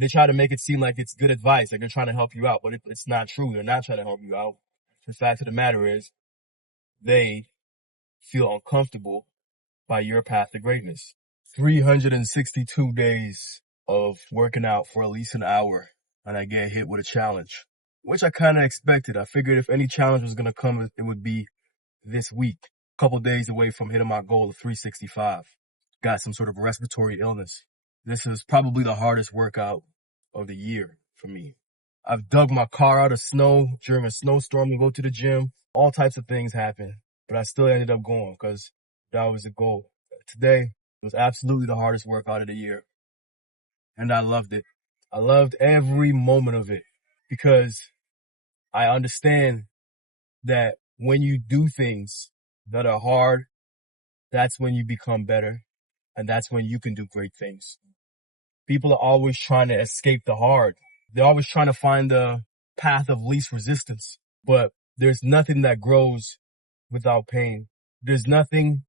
They try to make it seem like it's good advice, like they're trying to help you out, but it's not true. They're not trying to help you out. The fact of the matter is, they feel uncomfortable by your path to greatness. 362 days of working out for at least an hour, and I get hit with a challenge, which I kind of expected. I figured if any challenge was going to come, it would be this week, a couple days away from hitting my goal of 365. Got some sort of respiratory illness. This is probably the hardest workout of the year for me. I've dug my car out of snow during a snowstorm to go to the gym. All types of things happen, but I still ended up going because that was the goal. Today was absolutely the hardest workout of the year, and I loved it. I loved every moment of it because I understand that when you do things that are hard, that's when you become better, and that's when you can do great things. People are always trying to escape the hard. They're always trying to find the path of least resistance, but there's nothing that grows without pain. There's nothing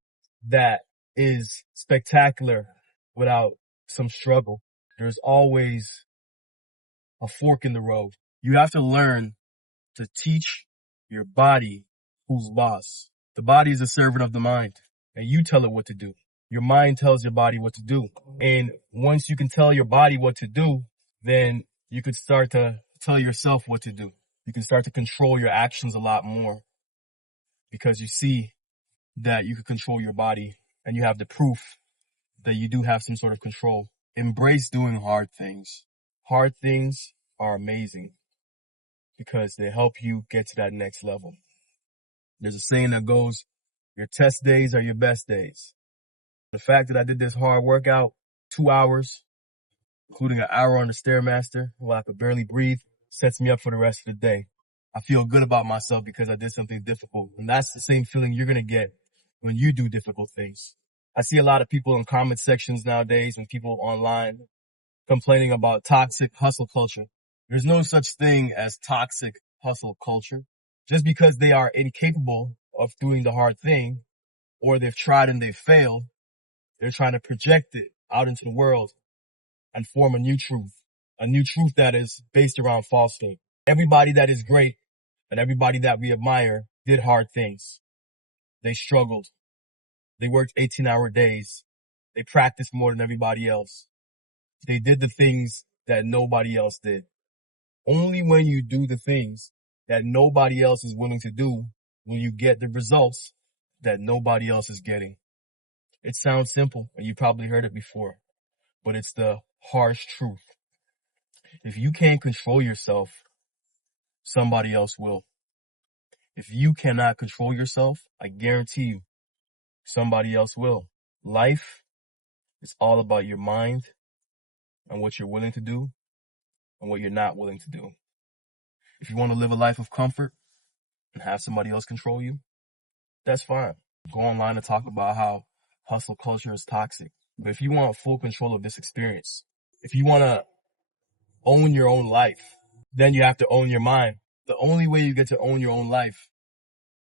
that is spectacular without some struggle. There's always a fork in the road. You have to learn to teach your body who's boss. The body is a servant of the mind, and you tell it what to do. Your mind tells your body what to do. And once you can tell your body what to do, then you could start to tell yourself what to do. You can start to control your actions a lot more because you see that you can control your body and you have the proof that you do have some sort of control. Embrace doing hard things. Hard things are amazing because they help you get to that next level. There's a saying that goes, your test days are your best days. The fact that I did this hard workout, 2 hours, including an hour on the Stairmaster, while I could barely breathe, sets me up for the rest of the day. I feel good about myself because I did something difficult. And that's the same feeling you're going to get when you do difficult things. I see a lot of people in comment sections nowadays and people online complaining about toxic hustle culture. There's no such thing as toxic hustle culture. Just because they are incapable of doing the hard thing, or they've tried and they've failed, they're trying to project it out into the world and form a new truth that is based around falsehood. Everybody that is great and everybody that we admire did hard things. They struggled. They worked 18-hour days. They practiced more than everybody else. They did the things that nobody else did. Only when you do the things that nobody else is willing to do will you get the results that nobody else is getting. It sounds simple, and you probably heard it before, but it's the harsh truth. If you can't control yourself, somebody else will. If you cannot control yourself, I guarantee you, somebody else will. Life is all about your mind and what you're willing to do and what you're not willing to do. If you want to live a life of comfort and have somebody else control you, that's fine. Go online and talk about how hustle culture is toxic. But if you want full control of this experience, if you want to own your own life, then you have to own your mind. The only way you get to own your own life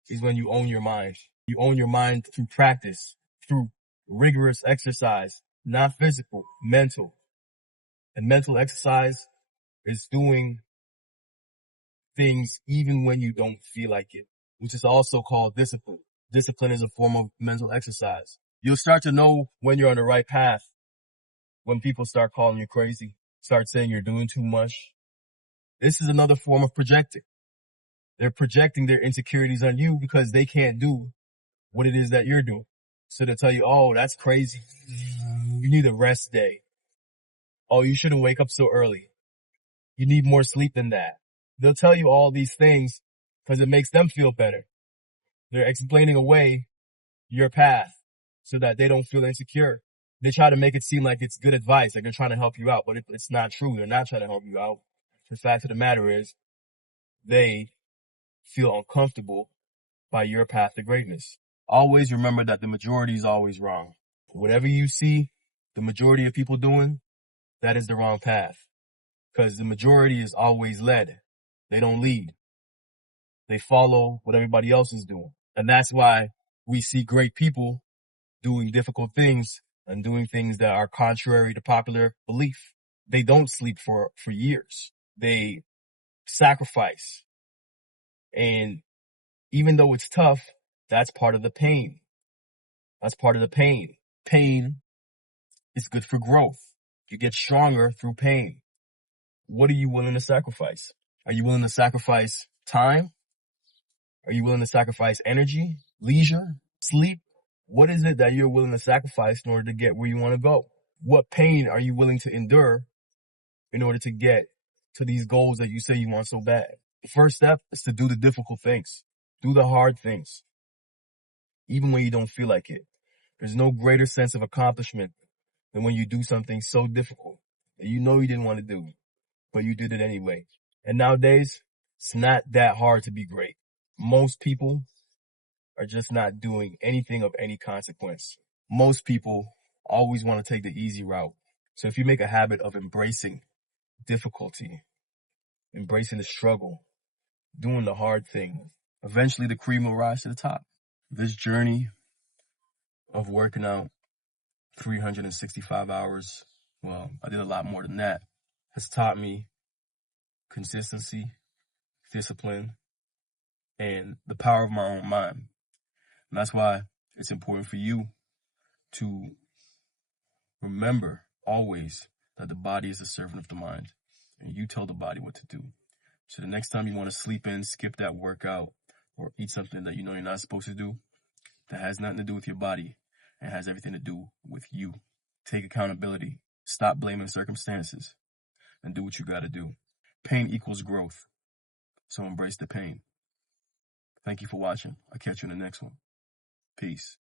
is when you own your mind. You own your mind through practice, through rigorous exercise, not physical, mental. And mental exercise is doing things even when you don't feel like it, which is also called discipline. Discipline is a form of mental exercise. You'll start to know when you're on the right path when people start calling you crazy, start saying you're doing too much. This is another form of projecting. They're projecting their insecurities on you because they can't do what it is that you're doing. So they'll tell you, oh, that's crazy. You need a rest day. Oh, you shouldn't wake up so early. You need more sleep than that. They'll tell you all these things because it makes them feel better. They're explaining away your path so that they don't feel insecure. They try to make it seem like it's good advice, like they're trying to help you out, but it's not true. They're not trying to help you out. The fact of the matter is, they feel uncomfortable by your path to greatness. Always remember that the majority is always wrong. Whatever you see the majority of people doing, that is the wrong path. Because the majority is always led. They don't lead. They follow what everybody else is doing. And that's why we see great people doing difficult things and doing things that are contrary to popular belief. they don't sleep for years. They sacrifice. And even though it's tough, that's part of the pain. That's part of the pain. Pain is good for growth. You get stronger through pain. What are you willing to sacrifice? Are you willing to sacrifice time? Are you willing to sacrifice energy, leisure, sleep? What is it that you're willing to sacrifice in order to get where you want to go? What pain are you willing to endure in order to get to these goals that you say you want so bad? The first step is to do the difficult things. Do the hard things, even when you don't feel like it. There's no greater sense of accomplishment than when you do something so difficult that you know you didn't want to do, but you did it anyway. And nowadays, it's not that hard to be great. Most people are just not doing anything of any consequence. Most people always want to take the easy route. So if you make a habit of embracing difficulty, embracing the struggle, doing the hard thing, eventually the cream will rise to the top. This journey of working out 365 hours, well, I did a lot more than that, has taught me consistency, discipline, and the power of my own mind. And that's why it's important for you to remember always that the body is a servant of the mind, and you tell the body what to do. So the next time you want to sleep in, skip that workout, or eat something that you know you're not supposed to do, that has nothing to do with your body and has everything to do with you. Take accountability. Stop blaming circumstances and do what you got to do. Pain equals growth. So embrace the pain. Thank you for watching. I'll catch you in the next one. Peace.